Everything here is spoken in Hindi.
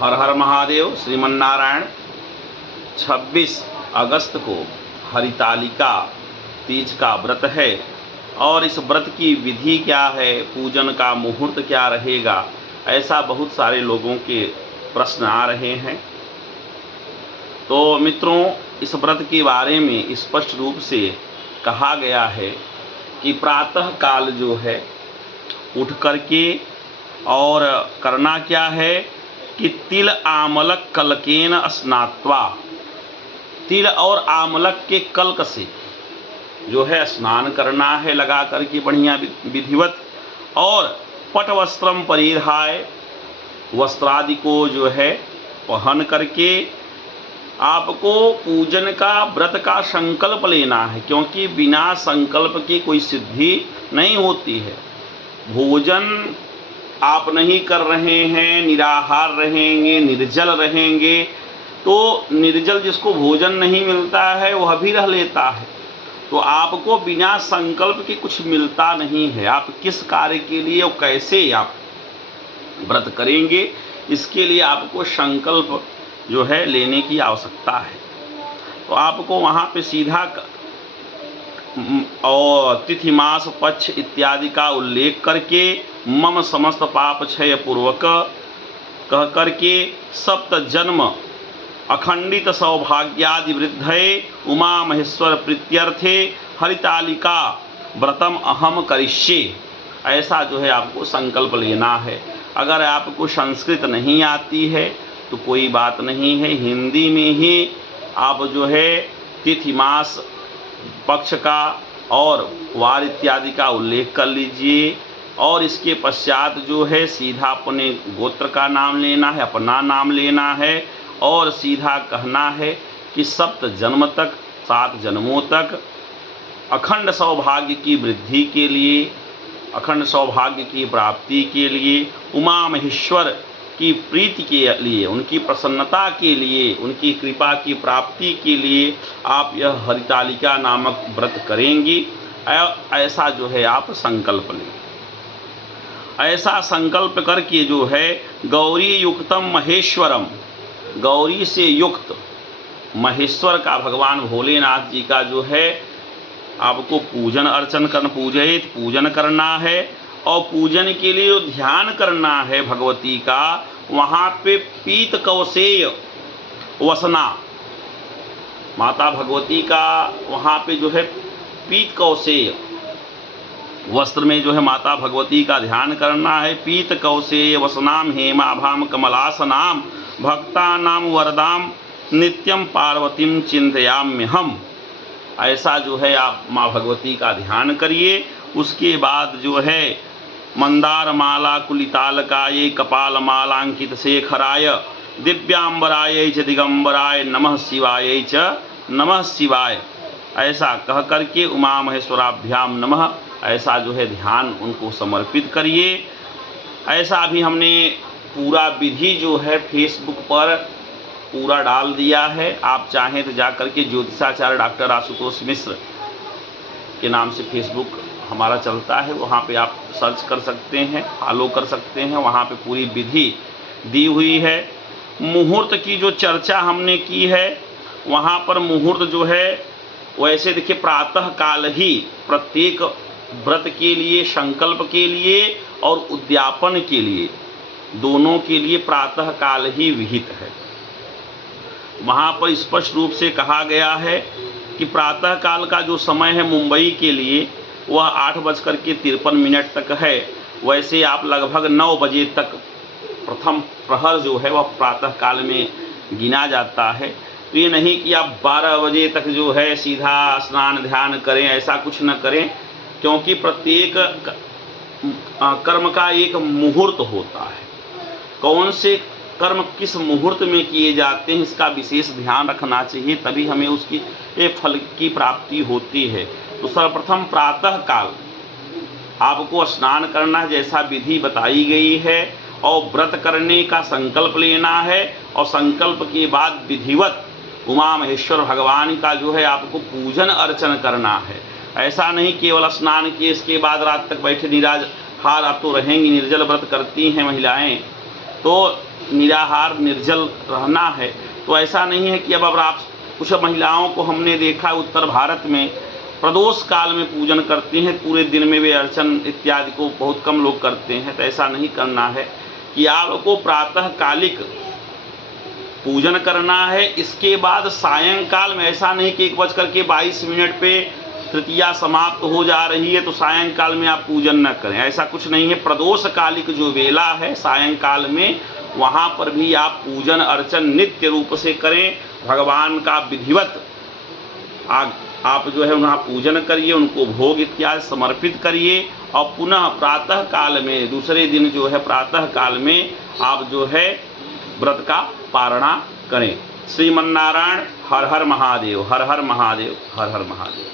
हर हर महादेव। श्रीमन्नारायण 26 अगस्त को हरितालिका तीज का व्रत है और इस व्रत की विधि क्या है, पूजन का मुहूर्त क्या रहेगा, ऐसा बहुत सारे लोगों के प्रश्न आ रहे हैं। तो मित्रों, इस व्रत के बारे में स्पष्ट रूप से कहा गया है कि प्रातः काल जो है उठ करके और करना क्या है कि तिल आमलक कलकेन स्नात्वा, तिल और आमलक के कल्क से जो है स्नान करना है लगा करके बढ़िया विधिवत, और पट वस्त्रम परिधाय, वस्त्रादि को जो है पहन करके आपको पूजन का व्रत का संकल्प लेना है, क्योंकि बिना संकल्प की कोई सिद्धि नहीं होती है। भोजन आप नहीं कर रहे हैं, निराहार रहेंगे, निर्जल रहेंगे, तो निर्जल जिसको भोजन नहीं मिलता है वह भी रह लेता है। तो आपको बिना संकल्प के कुछ मिलता नहीं है। आप किस कार्य के लिए और कैसे आप व्रत करेंगे, इसके लिए आपको संकल्प जो है लेने की आवश्यकता है। तो आपको वहाँ पे सीधा और तिथि मास पक्ष इत्यादि का उल्लेख करके मम समस्त पाप क्षय पूर्वक कह करके सप्त जन्म अखंडित सौभाग्यादि वृद्धये उमा महेश्वर प्रीत्यर्थे हरितालिका व्रतम अहम करिष्ये, ऐसा जो है आपको संकल्प लेना है। अगर आपको संस्कृत नहीं आती है तो कोई बात नहीं है, हिंदी में ही आप जो है तिथि मास पक्ष का और वार इत्यादि का उल्लेख कर लीजिए, और इसके पश्चात जो है सीधा अपने गोत्र का नाम लेना है, अपना नाम लेना है, और सीधा कहना है कि सप्त जन्म तक, 7 जन्मों तक अखंड सौभाग्य की वृद्धि के लिए, अखंड सौभाग्य की प्राप्ति के लिए, उमा महेश्वर की प्रीति के लिए, उनकी प्रसन्नता के लिए, उनकी कृपा की प्राप्ति के लिए आप यह हरितालिका नामक व्रत करेंगी। ऐसा जो है आप संकल्प लें। ऐसा संकल्प करके जो है गौरी युक्तम महेश्वरम, गौरी से युक्त महेश्वर का, भगवान भोलेनाथ जी का जो है आपको पूजन अर्चन करना, पूजन करना है। और पूजन के लिए जो ध्यान करना है भगवती का, वहाँ पे पीत कौशेय वसना, माता भगवती का वहाँ पे जो है पीत कौशेय वस्त्र में जो है माता भगवती का ध्यान करना है। पीत कौशेय वसनाम हेमाभाम कमलासनाम भक्तानाम वरदाम नित्यम पार्वतीम चिंतयाम्यहम्, ऐसा जो है आप माँ भगवती का ध्यान करिए। उसके बाद जो है मंदार माला कुलितालकाये कपाल मालांकित शेखराय दिव्यांबराय च दिगंबराय नमः शिवाय च नमः शिवाय, ऐसा कह करके उमा महेश्वराभ्याम नमः, ऐसा जो है ध्यान उनको समर्पित करिए। ऐसा भी हमने पूरा विधि जो है फेसबुक पर पूरा डाल दिया है। आप चाहें तो जा करके ज्योतिषाचार्य डॉक्टर आशुतोष मिश्र के नाम से फेसबुक हमारा चलता है, वहाँ पे आप सर्च कर सकते हैं, फॉलो कर सकते हैं। वहाँ पे पूरी विधि दी हुई है। मुहूर्त की जो चर्चा हमने की है, वहाँ पर मुहूर्त जो है वैसे देखिए प्रातः काल ही प्रत्येक व्रत के लिए, संकल्प के लिए और उद्यापन के लिए, दोनों के लिए प्रातः काल ही विहित है। वहाँ पर स्पष्ट रूप से कहा गया है कि प्रातः काल का जो समय है मुंबई के लिए वह 8:53 तक है। वैसे आप लगभग 9 बजे तक प्रथम प्रहर जो है वह प्रातः काल में गिना जाता है। तो ये नहीं कि आप 12 बजे तक जो है सीधा स्नान ध्यान करें, ऐसा कुछ न करें, क्योंकि प्रत्येक कर्म का एक मुहूर्त होता है। कौन से कर्म किस मुहूर्त में किए जाते हैं इसका विशेष ध्यान रखना चाहिए, तभी हमें उसकी फल की प्राप्ति होती है। तो सर्वप्रथम प्रातः काल आपको स्नान करना है जैसा विधि बताई गई है, और व्रत करने का संकल्प लेना है, और संकल्प के बाद विधिवत उमा महेश्वर भगवान का जो है आपको पूजन अर्चन करना है। ऐसा नहीं केवल स्नान किए इसके बाद रात तक बैठे निराहार आप तो रहेंगी, निर्जल व्रत करती हैं महिलाएं, तो निराहार निर्जल रहना है। तो ऐसा नहीं है कि अब आप कुछ महिलाओं को हमने देखा उत्तर भारत में प्रदोष काल में पूजन करती हैं, पूरे दिन में वे अर्चन इत्यादि को बहुत कम लोग करते हैं। तो ऐसा नहीं करना है कि आपको प्रातःकालिक पूजन करना है। इसके बाद सायंकाल में ऐसा नहीं कि 1:22 पे तृतीया समाप्त हो जा रही है तो सायंकाल में आप पूजन न करें, ऐसा कुछ नहीं है। प्रदोष कालिक जो वेला है सायंकाल में, वहाँ पर भी आप पूजन अर्चन नित्य रूप से करें, भगवान का विधिवत आप जो है वहाँ पूजन करिए, उनको भोग इत्यादि समर्पित करिए और पुनः प्रातः काल में दूसरे दिन जो है प्रातः काल में आप जो है व्रत का पारणा करें। श्रीमन्नारायण। हर हर महादेव, हर हर महादेव, हर हर महादेव।